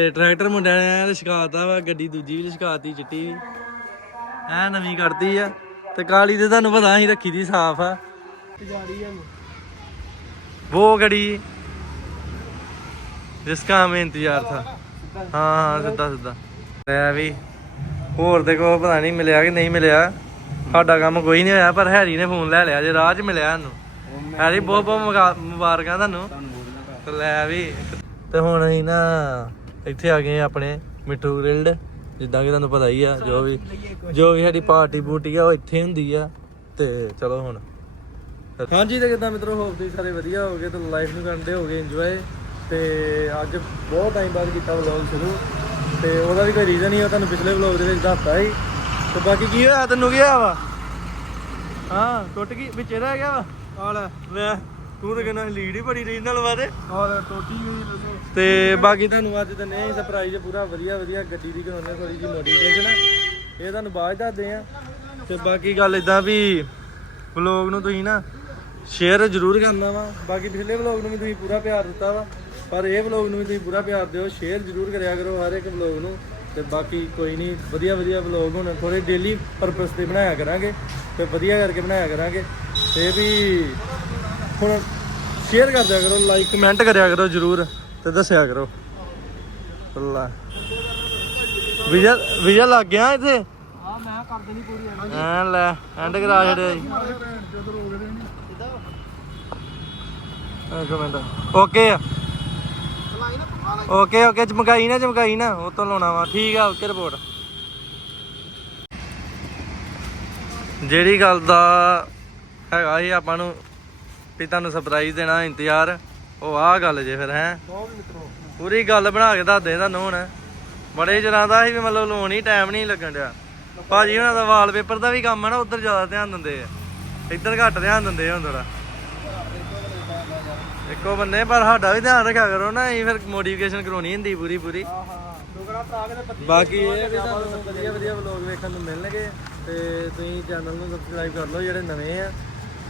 ਤੇ ਟਰੈਕਟਰ ਮੁੰਡਿਆਂ ਨੇ ਲਿਸ਼ਕਾਤਾ ਵਾ, ਗੱਡੀ ਦੂਜੀ ਵੀ ਲਿਸ਼ਕਾਤੀ, ਚਿੱਟੀ ਵੀ। ਐ ਨਵੀਂ ਕਰਦੀ ਆ, ਤੇ ਕਾਲੀ ਤੇ ਤੁਹਾਨੂੰ ਪਤਾ ਹੀ ਰੱਖੀ ਦੀ ਸਾਫ਼ ਆ। ਜਾਰੀ ਆ ਜਿਸ ਕਾ ਮੈਂ ਇੰਤਜ਼ਾਰ ਥਾ। ਹਾਂ ਸਿੱਧਾ ਸਿੱਧਾ। ਲੈ ਵੀ, ਹੋਰ ਦੇਖੋ, ਪਤਾ ਨਹੀਂ ਮਿਲਿਆ ਕਿ ਨਹੀਂ ਮਿਲਿਆ। ਸਾਡਾ ਕੰਮ ਕੋਈ ਨਹੀਂ ਹੋਇਆ, ਪਰ ਹੈਰੀ ਨੇ ਫੋਨ ਲੈ ਲਿਆ, ਜੇ ਰਾਹ 'ਚ ਮਿਲਿਆ ਸਾਨੂੰ। ਹੈਰੀ ਬਹੁਤ ਬਹੁਤ ਮੁਬਾਰਕਾਂ ਤੁਹਾਨੂੰ ਲੈ ਵੀ ਤੇ ਹੁਣ ਅਸੀਂ ਨਾ ਇੱਥੇ ਆ ਗਏ ਆ ਆਪਣੇ ਮਿੱਠੂ ਗ੍ਰਿਲਡ ਜਿੱਦਾਂ ਕਿ ਤੁਹਾਨੂੰ ਪਤਾ ਹੀ ਆ ਜੋ ਵੀ ਜੋ ਵੀ ਸਾਡੀ ਪਾਰਟੀ ਬੂਟੀ ਆ ਉਹ ਇੱਥੇ ਹੁੰਦੀ ਆ ਤੇ ਚਲੋ ਹੁਣ। ਹਾਂਜੀ ਤੇ ਕਿਦਾਂ ਮਿੱਤਰੋ ਹੋਪ ਤੁਸੀਂ ਸਾਰੇ ਵਧੀਆ ਹੋਗੇ ਤੇ ਲਾਈਫ ਨੂੰ ਕਰਦੇ ਹੋਗੇ ਇੰਜੋਏ ਤੇ ਅੱਜ ਬਹੁਤ ਟਾਈਮ ਬਾਅਦ ਕੀਤਾ ਵਲੌਗ ਸ਼ੁਰੂ। ਤੇ ਉਹਦਾ ਵੀ ਕੋਈ ਰੀਜ਼ਨ ਹੀ ਆ ਤੁਹਾਨੂੰ ਪਿਛਲੇ ਵਲੌਗ ਦੇ ਵਿੱਚ ਦੱਸਤਾ ਸੀ। ਤੇ ਬਾਕੀ ਕੀ ਹੋਇਆ ਤੈਨੂੰ ਕੀ ਹੋਇਆ ਵਾ? ਹਾਂ ਟੁੱਟ ਗਈ ਵਿੱਚ ਰਹਿ ਗਿਆ ਵਾ? ਆਲ ਲੈ। ਤੂੰ ਤਾਂ ਕਹਿੰਦਾ ਲੀਡ ਹੀ ਬੜੀ ਰੀਜਨਲ ਵਾ ਤੇ ਔਰ ਟੋਟੀ ਗਈ ਦੱਸੋ। ਤੇ ਬਾਕੀ ਤੁਹਾਨੂੰ ਅੱਜ ਦਿੰਨੇ ਆ ਸਰਪ੍ਰਾਈਜ਼ ਪੂਰਾ ਵਧੀਆ ਵਧੀਆ ਗੱਡੀ ਦੀ ਕਰਾਉਣੇ ਥੋੜੀ ਜਿਹੀ ਮੋਡੀਫਿਕੇਸ਼ਨ ਇਹ ਤੁਹਾਨੂੰ ਬਾਅਦ ਦੱਸਦੇ ਆ। ਤੇ ਬਾਕੀ ਗੱਲ ਇਦਾਂ ਵੀ ਵਲੌਗ ਨੂੰ ਤੁਸੀਂ ਨਾ ਸ਼ੇਅਰ ਜ਼ਰੂਰ ਕਰਨਾ ਵਾ। ਬਾਕੀ ਪਿਛਲੇ ਵਲੌਗ ਨੂੰ ਵੀ ਤੁਸੀਂ ਪੂਰਾ ਪਿਆਰ ਦਿੱਤਾ ਵਾ। ਪਰ ਇਹ ਵਲੌਗ ਨੂੰ ਵੀ ਤੁਸੀਂ ਪੂਰਾ ਪਿਆਰ ਦਿਓ। ਸ਼ੇਅਰ ਜ਼ਰੂਰ ਕਰਿਆ ਕਰੋ ਹਰ ਇੱਕ ਵਲੌਗ ਨੂੰ। ਤੇ ਬਾਕੀ ਕੋਈ ਨਹੀਂ ਵਧੀਆ ਵਧੀਆ ਵਲੌਗ ਹੁਣ ਥੋੜੇ ਡੇਲੀ ਪਰਪਸ ਤੇ ਬਣਾਇਆ ਕਰਾਂਗੇ। ਤੇ ਵਧੀਆ ਕਰਕੇ ਬਣਾਇਆ ਕਰਾਂਗੇ। ਤੇ ਵੀ ਹੁਣ ਸ਼ੇਅਰ ਕਰ ਦਿਆ ਕਰੋ ਲਾਈਕ ਕਮੈਂਟ ਕਰਿਆ ਕਰੋ ਜਰੂਰ ਤੇ ਦੱਸਿਆ ਕਰੋ। ਅੱਲਾ। ਵੀਜ਼ਾ ਵੀਜ਼ਾ ਲੱਗ ਗਿਆ ਇੱਥੇ? ਆ ਮੈਂ ਕਰ ਦੇਣੀ ਪੂਰੀ ਐ ਲੈ ਐਂਡ ਕਰਾ ਛੜਿਆ ਜੀ। ਓਕੇ। ਓਕੇ ਓਕੇ ਚਮਕਾਈ ਨਾ ਚਮਕਾਈ ਨਾ। ਉਹ ਤੋਂ ਲਾਉਣਾ ਵਾ। ਠੀਕ ਆ ਓਕੇ ਰਿਪੋਰਟ ਜਿਹੜੀ ਗੱਲ ਦਾ ਹੈਗਾ ਸੀ ਆਪਾਂ ਨੂੰ ਵੀ ਤੁਹਾਨੂੰ ਸਰਪ੍ਰਾਈਜ਼ ਦੇਣਾ ਇੰਤਜ਼ਾਰ। ਉਹ ਆਹ ਗੱਲ ਜੇ ਫਿਰ, ਹੈ? ਬਹੁਤ ਮਿੱਤਰੋ ਪੂਰੀ ਗੱਲ ਬਣਾ ਕੇ ਦੱਸ ਦੇ ਤੁਹਾਨੂੰ ਹੁਣ। ਬੜੇ ਚਿਰਾਂ ਦਾ ਸੀ ਵੀ ਮਤਲਬ ਲੋਨ ਹੀ ਟਾਈਮ ਨਹੀਂ ਲੱਗਣ ਡਿਆ। ਭਾਜੀ ਉਹਨਾਂ ਦਾ ਵਾਲਪੇਪਰ ਦਾ ਵੀ ਕੰਮ ਹੈ ਨਾ, ਉਧਰ ਜ਼ਿਆਦਾ ਧਿਆਨ ਦਿੰਦੇ ਆ। ਇੱਧਰ ਘੱਟ ਧਿਆਨ ਦਿੰਦੇ ਹੁਣ ਥੋੜਾ ਇੱਕੋ ਬੰਨੇ, ਪਰ ਸਾਡਾ ਵੀ ਧਿਆਨ ਰੱਖਿਆ ਕਰੋ ਨਾ, ਅਸੀਂ ਫਿਰ ਮੋਡੀਫਿਕੇਸ਼ਨ ਕਰਾਉਣੀ ਹੁੰਦੀ ਪੂਰੀ ਪੂਰੀ। ਬਾਕੀ ਇਹ ਵੀ ਤੁਹਾਨੂੰ ਵਧੀਆ ਵਧੀਆ ਵਲੌਗ ਵੇਖਣ ਨੂੰ ਮਿਲਣਗੇ, ਤੇ ਤੁਸੀਂ ਚੈਨਲ ਨੂੰ ਸਬਸਕ੍ਰਾਈਬ ਕਰ ਲਓ ਜਿਹੜੇ ਨਵੇਂ ਆ।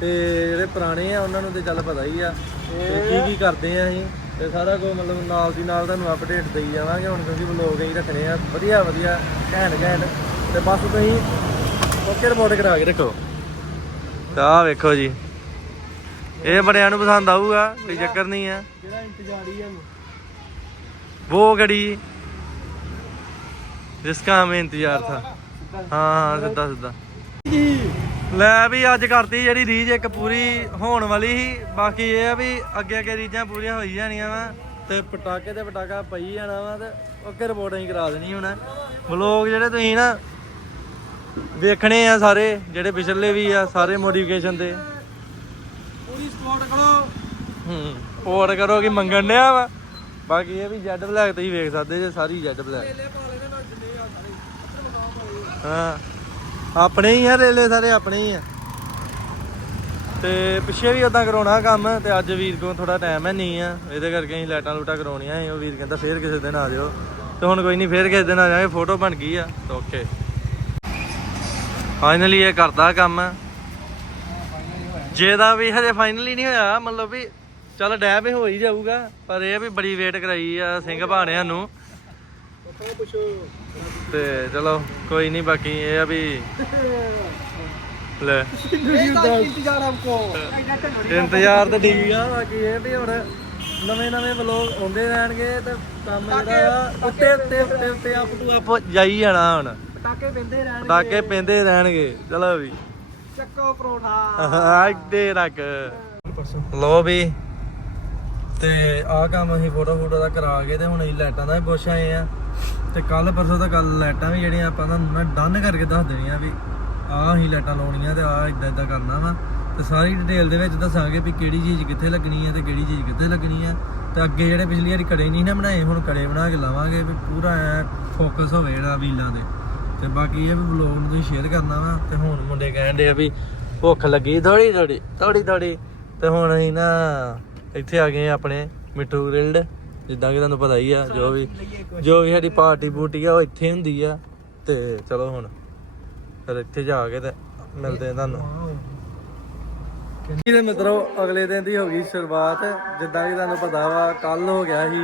ਤੇ ਜਿਹੜੇ ਪੁਰਾਣੇ ਆ ਉਹਨਾਂ ਨੂੰ ਤੇ ਚੱਲ ਪਤਾ ਹੀ ਆ ਤੇ ਕੀ ਕੀ ਕਰਦੇ ਆ ਅਸੀਂ। ਤੇ ਸਾਰਾ ਕੁਝ ਮਤਲਬ ਨਾਲ ਦੀ ਨਾਲ ਤੁਹਾਨੂੰ ਅਪਡੇਟ ਦੇਈ ਜਾਵਾਂਗੇ। ਹੁਣ ਕਿਉਂਕਿ ਵਲੋਗ ਹੀ ਰੱਖਣੇ ਆ। ਵਧੀਆ ਵਧੀਆ ਘੈਂਟ ਘੈਂਟ। ਤੇ ਬਸ ਤੁਸੀਂ ਓਕੇ ਰਿਪੋਰਟ ਕਰਾ ਕੇ ਰੱਖੋ। ਤਾਂ ਵੇਖੋ ਜੀ। ਇਹ ਬੜਿਆਂ ਨੂੰ ਪਸੰਦ ਆਊਗਾ ਕੋਈ ਚੱਕਰ ਨਹੀਂ ਆ। ਜਿਹੜਾ ਇੰਤਜ਼ਾਰੀ ਆ ਉਹ ਗੜੀ ਜਿਸ ਕਾ ਮੈਂ ਇੰਤਜ਼ਾਰ ਥਾ। ਹਾਂ ਸਿੱਧਾ ਸਿੱਧਾ। ਲੈ ਵੀ ਅੱਜ ਕਰਤੀ ਜਿਹੜੀ ਰੀਜ ਇੱਕ ਪੂਰੀ ਹੋਣ ਵਾਲੀ ਸੀ। ਬਾਕੀ ਇਹ ਆ ਵੀ ਅੱਗੇ ਅੱਗੇ ਰੀਜਾਂ ਪੂਰੀਆਂ ਹੋਈ ਜਾਣੀਆਂ ਵਾ ਤੇ ਪਟਾਕੇ ਤੇ ਪਟਾਕਾ ਪਈ ਜਾਣਾ ਵਾ ਤੇ ਓਕੇ ਰਿਪੋਰਟਿੰਗ ਕਰਾ ਦੇਣੀ ਹੁਣ। ਵਲੋਗ ਜਿਹੜੇ ਤੁਸੀਂ ਨਾ ਵੇਖਣੇ ਆ ਸਾਰੇ ਜਿਹੜੇ ਪਿਛਲੇ ਵੀ ਆ ਸਾਰੇ ਮੋਡੀਫਿਕੇਸ਼ਨ ਤੇ ਪੂਰੀ ਸਪੋਰਟ ਕਰੋ। ਹੂੰ ਪੋਰਟ ਕਰੋ ਕਿ ਮੰਗਣ ਡਿਆ ਵਾ। ਬਾਕੀ ਇਹ ਵੀ ਜੈਡ ਬਲੈਕ ਤੁਸੀਂ ਵੇਖ ਸਕਦੇ ਜੇ ਸਾਰੀ ਜੈਡ ਬਲੈਕ ਹਾਂ। ਆਪਣੇ ਹੀ ਆ, ਰੇਲੇ ਸਾਰੇ ਆਪਣੇ ਹੀ ਆ। ਤੇ ਪਿੱਛੇ ਵੀ ਉਦਾਂ ਕਰਾਉਣਾ ਕੰਮ, ਤੇ ਅੱਜ ਵੀਰ ਕੋਲ ਥੋੜਾ ਟਾਈਮ ਹੈ ਨਹੀਂ ਆ। ਇਹਦੇ ਕਰਕੇ ਅਸੀਂ ਲਾਈਟਾਂ ਲੂਟਾਂ ਕਰਾਉਣੀਆਂ ਸੀ, ਉਹ ਵੀਰ ਕਹਿੰਦਾ ਫੇਰ ਕਿਸੇ ਦਿਨ ਆ ਜਾਓ। ਤੇ ਹੁਣ ਕੋਈ ਨਹੀਂ, ਫੇਰ ਕਿਸੇ ਦਿਨ ਆ ਜਾਵਾਂਗੇ ਫੋਟੋ ਬਣ ਗਈ ਆ, ਤਾਂ ਓਕੇ ਫਾਈਨਲੀ ਇਹ ਕਰਦਾ ਕੰਮ। ਜੇ ਦਾ ਵੀ ਹਜੇ ਫਾਈਨਲੀ ਨਹੀਂ ਹੋਇਆ, ਮਤਲਬ ਵੀ ਚੱਲ ਡੈਬ ਹੀ ਹੋ ਹੀ ਜਾਊਗਾ, ਪਰ ਇਹ ਵੀ ਬੜੀ ਵੇਟ ਕਰਾਈ ਆ, ਸਿੰਘ ਭਾਣਿਆਂ ਨੂੰ। ਤੇ ਚਲੋ ਕੋਈ ਨਹੀਂ ਬਾਕੀ ਇਹ ਆ ਵੀ ਲੈ। ਇੰਤਜ਼ਾਰ ਆਪਕੋ ਇੰਤਜ਼ਾਰ ਤਾਂ ਠੀਕ ਆ ਬਾਕੀ ਇਹ ਵੀ ਹੁਣ ਨਵੇਂ ਨਵੇਂ ਵਲੋਗ ਆਉਂਦੇ ਰਹਿਣਗੇ ਤੇ ਕੰਮ ਜਿਹੜਾ ਆ ਉੱਤੇ ਉੱਤੇ ਉੱਤੇ ਉੱਤੇ ਅਪ ਟੂ ਅਪ ਜਾਈ ਜਾਣਾ ਹੁਣ। ਪਟਾਕੇ ਪੈਂਦੇ ਰਹਿਣਗੇ। ਪਟਾਕੇ ਪੈਂਦੇ ਰਹਿਣਗੇ ਚਲੋ ਵੀ। ਚੱਕੋ ਪਰੋਠਾ ਰੱਖ। ਲੋ ਵੀ। ਤੇ ਆਹ ਕੰਮ ਅਸੀਂ ਫੋਟੋ ਫੋਟੋ ਦਾ ਕਰਾ ਕੇ ਤੇ ਹੁਣ ਅਸੀਂ ਲਾਈਟਾਂ ਦਾ ਵੀ ਪੁੱਛ ਆਏ ਆ। ਤੇ ਕੱਲ ਪਰਸੋਂ ਤਾਂ ਕੱਲ ਲਾਈਟਾਂ ਵੀ ਜਿਹੜੀਆਂ ਆਪਾਂ ਤੁਹਾਨੂੰ ਨਾ ਡਨ ਕਰਕੇ ਦੱਸ ਦੇਣੀਆਂ ਵੀ ਆਹ ਅਸੀਂ ਲਾਈਟਾਂ ਲਾਉਣੀਆਂ ਤੇ ਆਹ ਇਦਾਂ ਇਦਾਂ ਕਰਨਾ ਵਾ। ਤੇ ਸਾਰੀ ਡਿਟੇਲ ਦੇ ਵਿੱਚ ਦੱਸਾਂਗੇ ਵੀ ਕਿਹੜੀ ਚੀਜ਼ ਕਿੱਥੇ ਲੱਗਣੀ ਹੈ ਤੇ ਕਿਹੜੀ ਚੀਜ਼ ਕਿੱਥੇ ਲੱਗਣੀ ਹੈ ਤੇ ਅੱਗੇ ਜਿਹੜੇ ਪਿਛਲੀ ਵਾਰੀ ਕੜੇ ਨਹੀਂ ਨਾ ਬਣਾਏ, ਹੁਣ ਕੜੇ ਬਣਾ ਕੇ ਲਾਵਾਂਗੇ ਵੀ ਪੂਰਾ ਐ ਫੋਕਸ ਹੋਵੇ ਜਿਹੜਾ ਵੀਲਾਂ ਦੇ ਤੇ ਬਾਕੀ ਇਹ ਵੀ ਵਲੌਗ ਨੂੰ ਤੁਸੀਂ ਸ਼ੇਅਰ ਕਰਨਾ ਵਾ ਤੇ ਹੁਣ ਮੁੰਡੇ ਕਹਿਣ ਦੇ ਆ ਵੀ ਭੁੱਖ ਲੱਗੀ ਥੋੜੀ ਥੋੜੀ ਥੋੜੀ ਥੋੜੀ ਤੇ ਹੁਣ ਅਸੀਂ ਨਾ ਇੱਥੇ ਆ ਗਏ ਆ ਆਪਣੇ ਮਿੱਠੂ ਗ੍ਰਿਲਡ ਜਿੱਦਾਂ ਕਿ ਤੁਹਾਨੂੰ ਪਤਾ ਹੀ ਆ, ਜੋ ਵੀ ਜੋ ਵੀ ਸਾਡੀ ਪਾਰਟੀ ਬੂਟੀ ਆ, ਉਹ ਇੱਥੇ ਹੁੰਦੀ ਆ। ਤੇ ਚਲੋ ਹੁਣ, ਫਿਰ ਇੱਥੇ ਜਾ ਕੇ ਤੇ ਮਿਲਦੇ ਆ ਤੁਹਾਨੂੰ। ਇਹਦੇ ਮਿੱਤਰੋ, ਅਗਲੇ ਦਿਨ ਦੀ ਹੋ ਗਈ ਸ਼ੁਰੂਆਤ। ਜਿੱਦਾਂ ਕਿ ਤੁਹਾਨੂੰ ਪਤਾ ਵਾ ਕੱਲ ਹੋ ਗਿਆ ਸੀ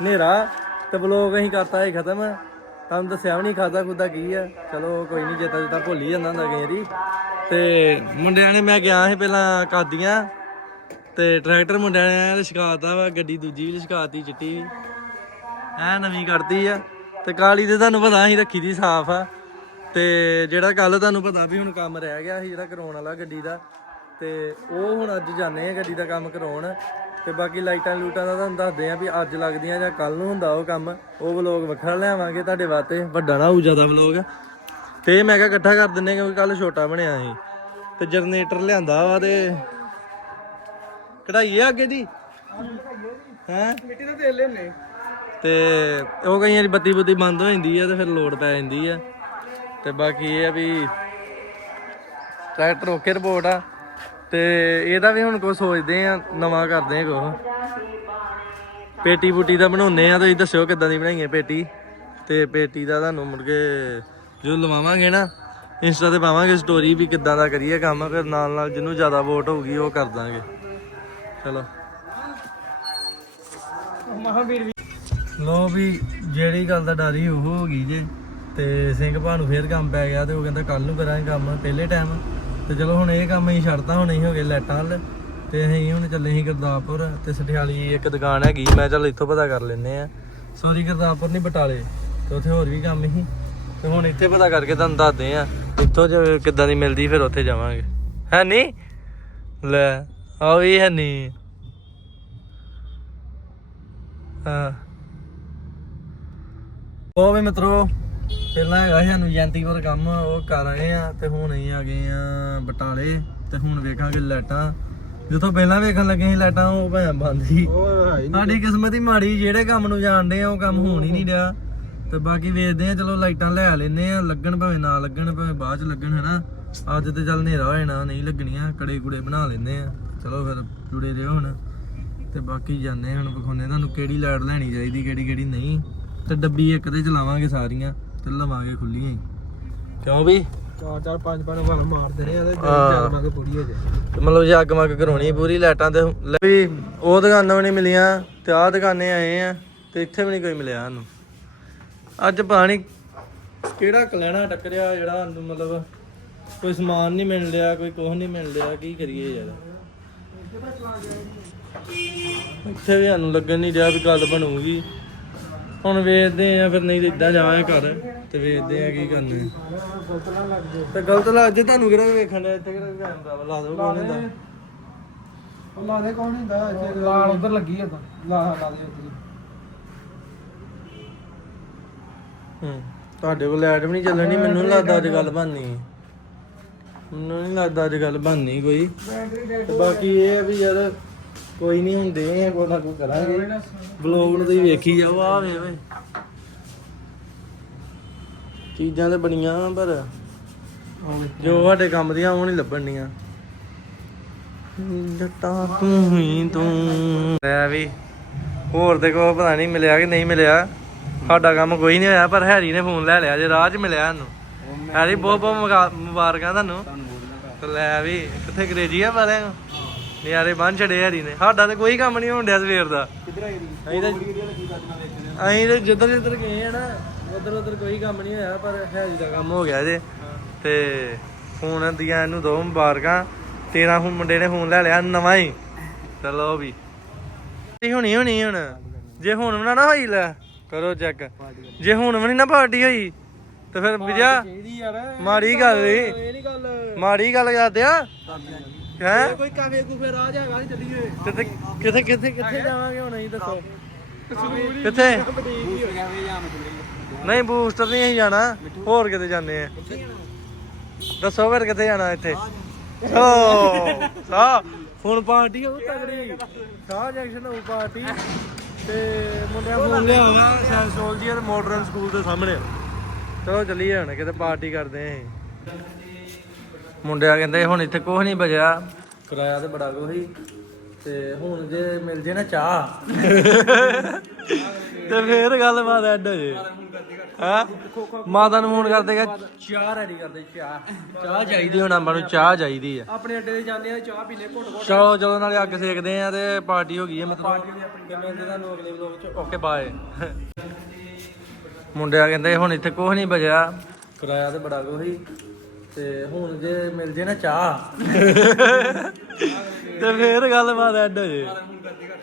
ਹਨੇਰਾ। ਤੇ ਤੇ ਬਲੌਗ ਅਸੀਂ ਕਰਤਾ ਹੈ ਖਤਮ। ਤੁਹਾਨੂੰ ਦੱਸਿਆ ਵੀ ਨਹੀਂ ਖਾਦਾ ਖੁਦਾ ਕੀ ਆ। ਚਲੋ, ਕੋਈ ਨਹੀਂ ਜਿੱਤਾ ਜਿੱਤਾ ਭੁੱਲ ਹੀ ਜਾਂਦਾ ਹੁੰਦਾ ਕਈ ਵਾਰੀ ਤੇ ਮੁੰਡਿਆਂ ਨੇ ਮੈਂ ਗਿਆ ਸੀ ਪਹਿਲਾਂ ਕਾਦੀਆਂ। ਤੇ ਟਰੈਕਟਰ ਮੁੰਡਿਆਂ ਨੇ ਲਿਸ਼ਕਾਤਾ ਵਾ, ਗੱਡੀ ਦੂਜੀ ਵੀ ਲਿਸ਼ਕਾਤੀ ਚਿੱਟੀ ਵੀ। ਐ ਨਵੀਂ ਕੱਢਤੀ ਆ। ਤੇ ਕਾਲੀ ਤੇ ਤੁਹਾਨੂੰ ਪਤਾ ਅਸੀਂ ਰੱਖੀ ਦੀ ਸਾਫ਼ ਆ। ਤੇ ਜਿਹੜਾ ਕੱਲ ਤੁਹਾਨੂੰ ਪਤਾ ਵੀ ਹੁਣ ਕੰਮ ਰਹਿ ਗਿਆ ਸੀ, ਜਿਹੜਾ ਕਰਾਉਣ ਵਾਲਾ ਗੱਡੀ ਦਾ। ਤੇ ਉਹ ਹੁਣ ਅੱਜ ਜਾਂਦੇ ਆ ਗੱਡੀ ਦਾ ਕੰਮ ਕਰਾਉਣ। ਤੇ ਬਾਕੀ ਲਾਈਟਾਂ ਲੂਟਾਂ ਦਾ ਤੁਹਾਨੂੰ ਦੱਸਦੇ ਆ ਵੀ ਅੱਜ ਲੱਗਦੀਆਂ ਜਾਂ ਕੱਲ ਨੂੰ ਹੁੰਦਾ ਉਹ ਕੰਮ। ਉਹ ਵਲੋਗ ਵੱਖਰਾ ਲਿਆਵਾਂਗੇ ਤੁਹਾਡੇ ਵਾਸਤੇ। ਵੱਡਾ ਨਾ ਹੋਊ ਜ਼ਿਆਦਾ ਵਲੋਗ। ਤੇ ਇਹ ਮੈਂ ਕਿਹਾ ਇਕੱਠਾ ਕਰ ਦਿੰਨੇ ਕਿਉਂਕਿ ਕੱਲ ਛੋਟਾ ਬਣਿਆ ਸੀ। ਤੇ ਜਨਰੇਟਰ ਲਿਆਂਦਾ ਵਾ ਤੇ ਕਢਾਈਏ ਅੱਗੇ ਦੀ? ਹੈ? ਮਿੱਟੀ ਦੇ ਤੇਲ ਲੈਨੇ ਤੇ ਉਹ ਕਈ ਵਾਰੀ ਬੱਤੀ ਬੁੱਤੀ ਬੰਦ ਹੋ ਜਾਂਦੀ ਆ ਤੇ ਫਿਰ ਲੋਡ ਪੈ ਜਾਂਦੀ ਆ। ਤੇ ਬਾਕੀ ਇਹ ਆ ਵੀ ਟਰੈਕਟਰ ਓਕੇ ਰਿਪੋਰਟ ਆ। ਤੇ ਇਹਦਾ ਵੀ ਹੁਣ ਕੁਝ ਸੋਚਦੇ ਆ ਨਵਾਂ ਕਰਦੇ ਆ ਕੁਛ। ਪੇਟੀ ਬੁੱਟੀ ਦਾ ਬਣਾਉਨੇ ਆ ਤੁਸੀਂ ਦੱਸਿਓ ਕਿੱਦਾਂ ਦੀ ਬਣਾਈਏ ਪੇਟੀ। ਤੇ ਪੇਟੀ ਦਾ ਤੁਹਾਨੂੰ ਮੁੜ ਕੇ ਜੋ ਲਵਾਵਾਂਗੇ ਨਾ ਇੰਸਟਾ ਤੇ ਪਾਵਾਂਗੇ ਸਟੋਰੀ ਵੀ ਕਿੱਦਾਂ ਦਾ ਕਰੀਏ ਕੰਮ ਫਿਰ ਨਾਲ ਨਾਲ ਜਿਹਨੂੰ ਜ਼ਿਆਦਾ ਵੋਟ ਹੋਊਗੀ ਉਹ ਕਰ ਦਾਂਗੇ। ਚਲੋ ਮਹਾਵੀਰ ਵੀ ਲੋ ਵੀ ਜਿਹੜੀ ਗੱਲ ਦਾ ਡਰ ਉਹ ਹੋ ਗਈ ਜੇ। ਤੇ ਸਿੰਘ ਭਾ ਨੂੰ ਫੇਰ ਕੰਮ ਪੈ ਗਿਆ ਤੇ ਉਹ ਕਹਿੰਦਾ ਕੱਲ ਨੂੰ ਕਰਾਂਗੇ ਕੰਮ ਪਹਿਲੇ ਟਾਈਮ ਤੇ ਚਲੋ ਹੁਣ ਇਹ ਕੰਮ ਅਸੀਂ ਛੱਡਤਾ ਹੁਣ ਅਸੀਂ ਹੋ ਗਏ ਲੈਟਾਂ ਵੱਲ। ਤੇ ਅਸੀਂ ਹੁਣ ਚੱਲੇ ਸੀ ਗੁਰਦਾਸਪੁਰ ਤੇ ਸਠਿਆਲੀ ਇੱਕ ਦੁਕਾਨ ਹੈਗੀ ਮੈਂ ਚੱਲ ਇੱਥੋਂ ਪਤਾ ਕਰ ਲੈਨੇ ਆ ਸੌਰੀ ਗੁਰਦਾਸਪੁਰ ਨਹੀਂ ਬਟਾਲੇ। ਤੇ ਉੱਥੇ ਹੋਰ ਵੀ ਕੰਮ ਸੀ। ਤੇ ਹੁਣ ਇੱਥੇ ਪਤਾ ਕਰਕੇ ਤੁਹਾਨੂੰ ਦੱਸਦੇ ਆ ਇੱਥੋਂ ਜੇ ਕਿੱਦਾਂ ਦੀ ਮਿਲਦੀ ਫਿਰ ਉੱਥੇ ਜਾਵਾਂਗੇ। ਹੈ ਨਹੀਂ ਲੈ। ਆ ਵੀ ਹੈ ਨਹੀਂ ਹਾਂ। ਉਹ ਵੀ ਮਿੱਤਰੋ ਪਹਿਲਾਂ ਹੈਗਾ ਸੀ ਸਾਨੂੰ ਜੈਂਤੀਪੁਰ ਕੰਮ ਉਹ ਕਰ ਆਏ ਆ ਤੇ ਹੁਣ ਅਸੀਂ ਆ ਗਏ ਆ ਬਟਾਲੇ ਤੇ ਹੁਣ ਵੇਖਾਂਗੇ ਲਾਈਟਾਂ। ਜਿੱਥੋਂ ਪਹਿਲਾਂ ਵੇਖਣ ਲੱਗੇ ਸੀ ਲਾਈਟਾਂ ਉਹ ਭਾਂ ਬੰਦ ਸੀ। ਹੈ ਸਾਡੀ ਕਿਸਮਤ ਹੀ ਮਾੜੀ ਜਿਹੜੇ ਕੰਮ ਨੂੰ ਜਾਣਦੇ ਆ ਉਹ ਕੰਮ ਹੋਣ ਹੀ ਨਹੀਂ ਰਿਹਾ ਤੇ ਬਾਕੀ ਵੇਖਦੇ ਆ ਚਲੋ ਲਾਈਟਾਂ ਲੈ ਲੈਨੇ ਆ ਲੱਗਣ ਭਾਵੇਂ ਨਾ ਲੱਗਣ ਭਾਵੇਂ ਬਾਅਦ ਚ ਲੱਗਣ ਹਨਾ। ਅੱਜ ਤੇ ਚੱਲ ਹਨੇਰਾ ਹੋ ਜਾਣਾ ਨਹੀਂ ਲੱਗਣੀਆਂ ਕੜੇ ਕੁੜੇ ਬਣਾ ਲੈਨੇ ਆ। ਚਲੋ ਫਿਰ ਜੁੜੇ ਰਹੋ ਹੁਣ। ਤੇ ਬਾਕੀ ਜਾਂਦੇ ਹੁਣ ਵਿਖਾਉਂਦੇ ਤੁਹਾਨੂੰ ਕਿਹੜੀ ਲਾਈਟ ਲੈਣੀ ਚਾਹੀਦੀ ਕਿਹੜੀ ਕਿਹੜੀ ਨਹੀਂ। ਤੇ ਡੱਬੀ ਇੱਕ ਤੇ ਚਲਾਵਾਂਗੇ ਸਾਰੀਆਂ ਤੇ ਲਵਾਂਗੇ ਖੁੱਲੀਆਂ ਹੀ। ਕਿਉਂ ਵੀ? ਚਾਰ ਚਾਰ ਪੰਜ ਪੰਜ ਵਾਲ ਮਾਰਦੇ ਨੇ ਇਹਦੇ। ਜਦ ਮਗ ਪੂਰੀ ਹੋ ਜਾਏ। ਮਤਲਬ ਜੇ ਅੱਗ ਮੱਗ ਕਰਾਉਣੀ ਪੂਰੀ ਲਾਈਟਾਂ ਤੇ ਵੀ ਉਹ ਦੁਕਾਨਾਂ ਵੀ ਨਹੀਂ ਮਿਲੀਆਂ ਤੇ ਆਹ ਦੁਕਾਨੇ ਆਏ ਆ ਤੇ ਇੱਥੇ ਵੀ ਨਹੀਂ ਕੋਈ ਮਿਲਿਆ ਸਾਨੂੰ। ਅੱਜ ਪਾਣੀ ਕਿਹੜਾ ਕਲੈਣਾ ਟੱਕਰਿਆ ਜਿਹੜਾ ਸਾਨੂੰ ਮਤਲਬ ਕੋਈ ਸਮਾਨ ਨਹੀਂ ਮਿਲ ਰਿਹਾ ਕੋਈ ਕੁਝ ਨਹੀਂ ਮਿਲ ਰਿਹਾ ਕੀ ਕਰੀਏ ਯਾਰ। ਇੱਥੇ ਵੀ ਸਾਨੂੰ ਲੱਗਣ ਨਹੀਂ ਰਿਹਾ ਵੀ ਗੱਲ ਬਣੂਗੀ। ਹੁਣ ਵੇਖਦੇ ਆ ਫਿਰ ਨਹੀਂ ਤੇ ਇਦਾਂ ਜਾਵਾਂਗੇ ਘਰ ਤੇ ਵੇਖਦੇ ਆ ਕੀ ਕਰਨਾ। ਤੇ ਗਲਤ ਲੱਗ ਜੇ ਤੁਹਾਨੂੰ ਕਿਹੜਾ ਵੇਖਣ ਦਾ ਇੱਥੇ ਕਿਹੜਾ ਕੈਮਰਾ ਲਾ ਦੋ ਕੋਣ ਹੁੰਦਾ? ਉਹ ਲਾ ਦੇ ਕੌਣ ਹੁੰਦਾ ਇੱਥੇ ਲਾਲ ਉਧਰ ਲੱਗੀ ਆ ਤਾਂ। ਲਾ ਲਾ ਦੇ ਉੱਧਰ। ਹੂੰ ਤੁਹਾਡੇ ਕੋਲ ਲਾਈਟ ਵੀ ਨਹੀਂ ਚੱਲਣੀ ਮੈਨੂੰ ਨੀ ਲੱਗਦਾ ਅੱਜ ਗੱਲ ਬਣਨੀ। ਮੈਨੂੰ ਨਹੀਂ ਲੱਗਦਾ ਅੱਜ ਗੱਲ ਬਣਨੀ ਕੋਈ। ਤੇ ਬਾਕੀ ਇਹ ਆ ਵੀ ਯਾਰ ਕੋਈ ਨਹੀਂ ਹੁੰਦੇ ਆ ਕੋਈ ਨਾ ਕੋਈ ਕਰਾਂਗੇ। ਬਲੌਗ ਨੂੰ ਤੁਸੀਂ ਵੇਖੀ ਜਾਓ ਆ ਵੇ ਵੇ ਚੀਜ਼ਾਂ ਤੇ ਬਣੀਆਂ ਪਰ ਜੋ ਸਾਡੇ ਕੰਮ ਦੀਆਂ ਉਹ ਨਹੀਂ ਲੱਭਣੀਆਂ। ਜੱਟਾ ਤੂੰ ਹੀ ਤੂੰ। ਲੈ ਵੀ, ਹੋਰ ਤੇ ਕੋਈ ਪਤਾ ਨਹੀਂ ਮਿਲਿਆ ਕਿ ਨਹੀਂ ਮਿਲਿਆ। ਸਾਡਾ ਕੰਮ ਕੋਈ ਨਹੀਂ ਹੋਇਆ, ਪਰ ਹੈਰੀ ਨੇ ਫੋਨ ਲੈ ਲਿਆ, ਜੇ ਰਾਹ 'ਚ ਮਿਲਿਆ ਸਾਨੂੰ। ਹੈਰੀ ਬਹੁਤ ਬਹੁਤ ਮੁਗਾ- ਮੁਬਾਰਕਾਂ ਤੁਹਾਨੂੰ। ਤੇ ਲੈ ਵੀ ਕਿੱਥੇ ਅੰਗਰੇਜ਼ੀ ਆ ਬਾਰੇ ਨਿਆਰੇ ਬੰਨ ਛੜੇ ਹੈਰੀ ਨੇ। ਸਾਡਾ ਤੇ ਕੋਈ ਕੰਮ ਨਹੀਂ ਹੋਣ ਡਿਆ ਸਵੇਰ ਦਾ। ਅਸੀਂ ਤਾਂ ਅਸੀਂ ਤੇ ਜਿੱਧਰ ਜਿੱਧਰ ਗਏ ਆ ਨਾ ਉਧਰ ਉਧਰ ਕੋਈ ਕੰਮ ਨਹੀਂ ਹੋਇਆ ਪਰ ਹੈਰੀ ਦਾ ਕੰਮ ਹੋ ਗਿਆ ਜੇ। ਤੇ ਫੋਨ ਦੀਆਂ ਇਹਨੂੰ ਦੋ ਮੁਬਾਰਕਾਂ। ਤੇਰਾ ਹੁਣ ਮੁੰਡੇ ਨੇ ਫੋਨ ਲੈ ਲਿਆ ਨਵਾਂ ਹੀ। ਚਲੋ ਵੀ। ਇਹ ਹੁਣੀ ਹੁਣੀ ਹੁਣ। ਜੇ ਹੁਣ ਵੀ ਨਾ ਨਾ ਹੋਈ ਲੈ। ਕਰੋ ਚੈੱਕ ਜੇ ਹੁਣ ਵੀ ਨੀ ਨਾ ਪਾਰਟੀ ਹੋਈ ਤੇ ਫਿਰ ਵਿਜਾ ਚਾਹੀਦੀ ਯਾਰ। ਮਾੜੀ ਗੱਲ ਏ। ਇਹ ਨਹੀਂ ਗੱਲ। ਮਾੜੀ ਗੱਲ ਕਰਦੇ ਆ। ਹੈ? ਕੋਈ ਕਾਵੇ ਕੂਫੇ ਰਾਹ ਜਾਗਾ ਚੱਲੀਏ। ਕਿੱਥੇ ਕਿੱਥੇ ਕਿੱਥੇ ਕਿੱਥੇ ਜਾਵਾਂਗੇ ਹੁਣ ਅਸੀਂ ਦੱਸੋ। ਕਿੱਥੇ? ਜਾਂ ਨਹੀਂ ਬੂਸਟਰ ਨਹੀਂ ਅਸੀਂ ਜਾਣਾ। ਹੋਰ ਕਿਤੇ ਜਾਂਦੇ ਆ। ਦੱਸੋ ਫਿਰ ਕਿੱਥੇ ਜਾਣਾ ਇੱਥੇ? ਓ ਸਾ ਫੋਨ ਪਾਰਟੀ ਉਹ ਤਗੜੀ ਸਾਹ ਜੰਕਸ਼ਨ ਹੋਊ ਪਾਰਟੀ। ਤੇ ਮੁੰਡਿਆਂ ਫੋਨ ਲਿਆ ਹੋਗਾ ਸੈਂਸ ਸੋਲਜੀਅਰ ਮਾਡਰਨ ਸਕੂਲ ਦੇ ਸਾਹਮਣੇ ਚਲੋ ਚੱਲੀਏ ਹੁਣ ਕਿਤੇ ਪਾਰਟੀ ਕਰਦੇ ਆਂ ਮੁੰਡਿਆਂ ਕਹਿੰਦੇ ਹੁਣ ਇੱਥੇ ਕੁਝ ਨਹੀਂ ਬਚਿਆ। ਕਿਰਾਇਆ ਤੇ ਬੜਾ ਸੀ। ਤੇ ਹੁਣ ਜੇ ਮਿਲ ਜੇ ਨਾ ਚਾਹ। ਤੇ ਫੇਰ ਗੱਲਬਾਤ ਐਡ ਹੋ ਜੇ। ਹਾਂ? ਮਾਤਾ ਨੂੰ ਫੋਨ ਕਰ ਦੇਗਾ ਚਾਹ ਰੈਡੀ ਕਰਦੇ ਚਾਹ। ਚਾਹ ਚਾਹੀਦੀ ਹੁਣ ਆਪਾਂ ਨੂੰ ਚਾਹ ਚਾਹੀਦੀ ਆ। ਆਪਣੇ ਅੱਡੇ ਤੇ ਜਾਂਦੇ ਆ ਚਾਹ ਪੀਨੇ ਘੁੱਟ ਘੁੱਟ। ਚਲੋ ਜਦੋਂ ਨਾਲੇ ਅੱਗ ਸੇਕਦੇ ਆ ਤੇ ਪਾਰਟੀ ਹੋ ਗਈ ਹੈ ਮਤਲਬ ਤੇ ਮਿਲਦੇ ਤੁਹਾਨੂੰ ਅਗਲੇ ਵਲੋਗ ਚ। ਓਕੇ ਬਾਏ ਮੁੰਡਿਆ ਕਹਿੰਦੇ ਹੁਣ ਇੱਥੇ ਕੁਝ ਨਹੀਂ ਬਚਿਆ। ਕਿਰਾਇਆ ਤੇ ਬੜਾ ਸੀ। ਤੇ ਹੁਣ ਜੇ ਮਿਲ ਜੇ ਨਾ ਚਾਹ। ਤੇ ਫੇਰ ਗੱਲਬਾਤ ਐਡ ਹੋ ਜੇ।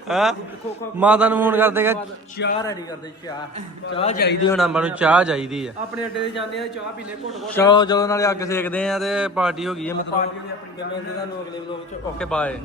ਹਾਂ? ਮਾਤਾ ਨੂੰ ਫੋਨ ਕਰ ਦੇਗਾ ਚਾਹ ਰੈਡੀ ਕਰਦੇ ਚਾਹ। ਚਾਹ ਚਾਹੀਦੀ ਹੁਣ ਆਪਾਂ ਨੂੰ ਚਾਹ ਚਾਹੀਦੀ ਆ। ਆਪਣੇ ਅੱਡੇ ਤੇ ਜਾਂਦੇ ਆ ਚਾਹ ਪੀਨੇ ਘੁੱਟ ਘੁੱਟ। ਚਲੋ ਜਦੋਂ ਨਾਲੇ ਅੱਗ ਸੇਕਦੇ ਆ ਤੇ ਪਾਰਟੀ ਹੋ ਗਈ ਹੈ ਮਤਲਬ ਤੇ ਮਿਲਦੇ ਤੁਹਾਨੂੰ ਅਗਲੇ ਵਲੋਗ ਚ। Okay bye